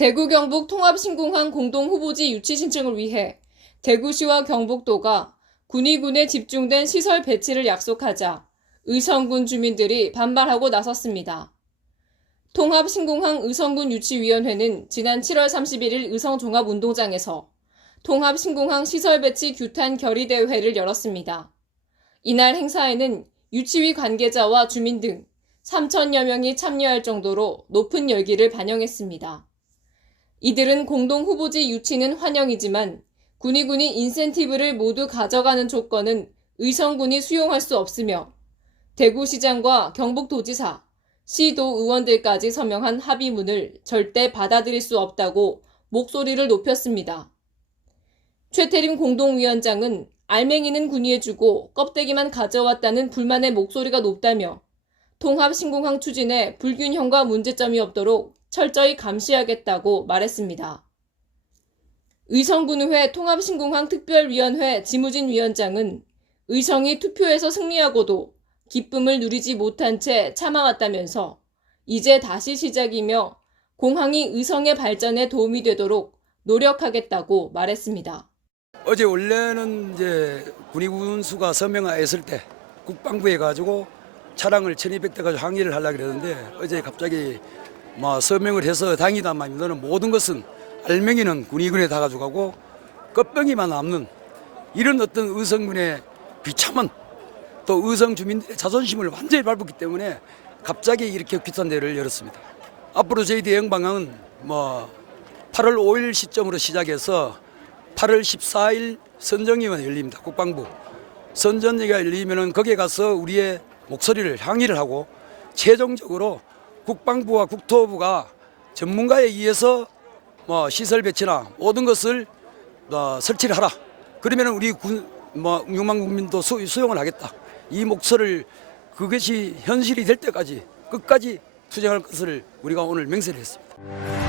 대구 경북 통합 신공항 공동 후보지 유치 신청을 위해 대구시와 경북도가 군위군에 집중된 시설 배치를 약속하자 의성군 주민들이 반발하고 나섰습니다. 통합 신공항 의성군 유치위원회는 지난 7월 31일 의성 종합운동장에서 통합 신공항 시설 배치 규탄 결의 대회를 열었습니다. 이날 행사에는 유치위 관계자와 주민 등 3천여 명이 참여할 정도로 높은 열기를 반영했습니다. 이들은 공동 후보지 유치는 환영이지만 군위군이 인센티브를 모두 가져가는 조건은 의성군이 수용할 수 없으며 대구시장과 경북도지사, 시도 의원들까지 서명한 합의문을 절대 받아들일 수 없다고 목소리를 높였습니다. 최태림 공동위원장은 알맹이는 군위해주고 껍데기만 가져왔다는 불만의 목소리가 높다며 통합 신공항 추진에 불균형과 문제점이 없도록 철저히 감시하겠다고 말했습니다. 의성군의회 통합신공항 특별위원회 지무진 위원장은 의성이 투표에서 승리하고도 기쁨을 누리지 못한 채 참아왔다면서 이제 다시 시작이며 공항이 의성의 발전에 도움이 되도록 노력하겠다고 말했습니다. 어제 원래는 이제 군의군 수가 서명했을 때 국방부에 가지고 차량을 1200대 가지고 항의를 하려고 그랬는데 어제 갑자기 뭐 서명을 해서 당이다만 너는 모든 것은 알맹이는 군의군에 다 가져가고 끝병이만 남는 이런 어떤 의성군의 비참한 또 의성 주민들의 자존심을 완전히 밟았기 때문에 갑자기 이렇게 귀탄 대회를 열었습니다. 앞으로 저희 대응 방향은 뭐 8월 5일 시점으로 시작해서 8월 14일 선정위원회 열립니다. 국방부 선전위가 열리면은 거기에 가서 우리의 목소리를 항의를 하고 최종적으로 국방부와 국토부가 전문가에 의해서 뭐 시설 배치나 모든 것을 어, 설치를 하라. 그러면은 우리 군 뭐 6만 국민도 수, 수용을 하겠다. 이 목소리를 그것이 현실이 될 때까지 끝까지 투쟁할 것을 우리가 오늘 맹세를 했습니다.